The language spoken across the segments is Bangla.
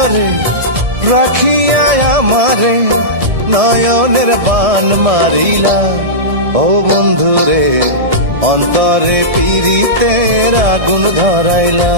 ভিতরে রাখিয়া আমারে নয়নের বান মারিলা। ও বন্ধুরে অন্তরে পীড়িতের আগুন ধরাইলা।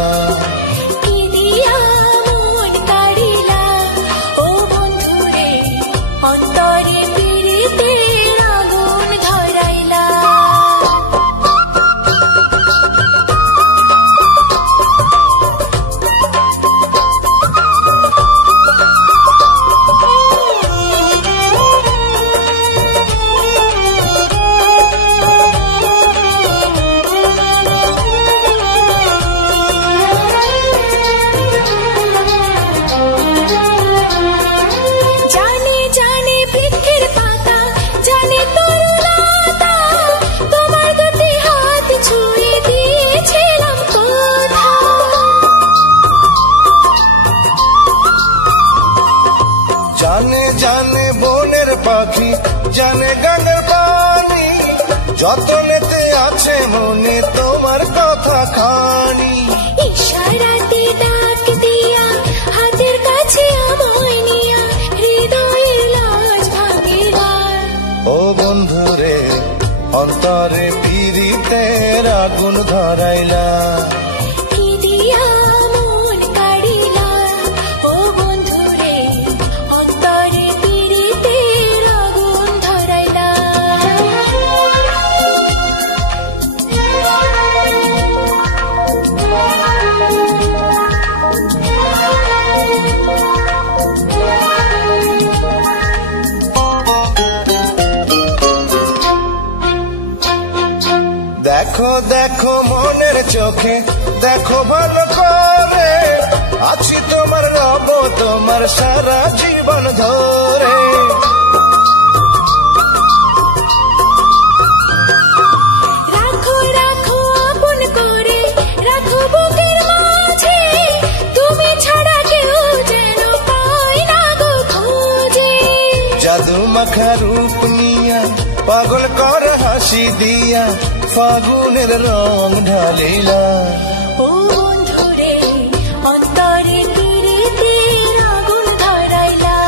জানে জানে বনের পাখি জানে গানের বাণী, যতনেতে আছে মনে তোমার কথা খানি। ইশারাতে ডাক দিয়া হাতের কাছে আমায় নিয়া হৃদয়ের লাজ ভাঙিলা। ও বন্ধুরে অন্তরে পীড়িতের আগুন ধরাইলা। দেখো দেখো মনের চোখে দেখো ভালো করে, আছি তোমার রব তোমার সারা জীবন ধরে। রাখো রাখো আপন করে রাখো বুকের মাঝে, তুমি ছাড়া কেউ যেন পাই না গো খোঁজে। জাদু মাখা রূপ নিয়া পাগল কর হাসি দিয়া ফাগুনের রং ঢালিলা। ও বন্ধুরে অন্তরে পীড়িতের আগুন ধরাইলা।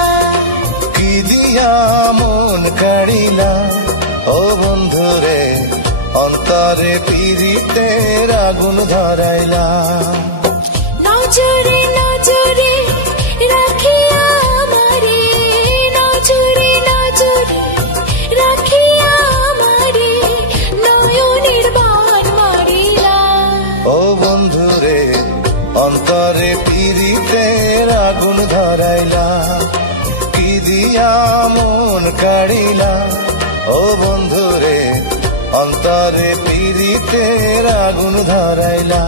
কি দিয়া মন কাড়িলা। ও বন্ধুরে অন্তরে পীড়িতের আগুন ধরাইলা। নজরে নজরে রাখিয়া আমারে, নজরে নজরে রাখিয়া আমারে নয়নের বান মারিলা। ও বন্ধুরে অন্তরে পীড়িতের আগুন ধরাইলা। কি দিয়া মন কাড়িলা। ও বন্ধুরে অন্তরে পীড়িতের আগুন ধরাইলা।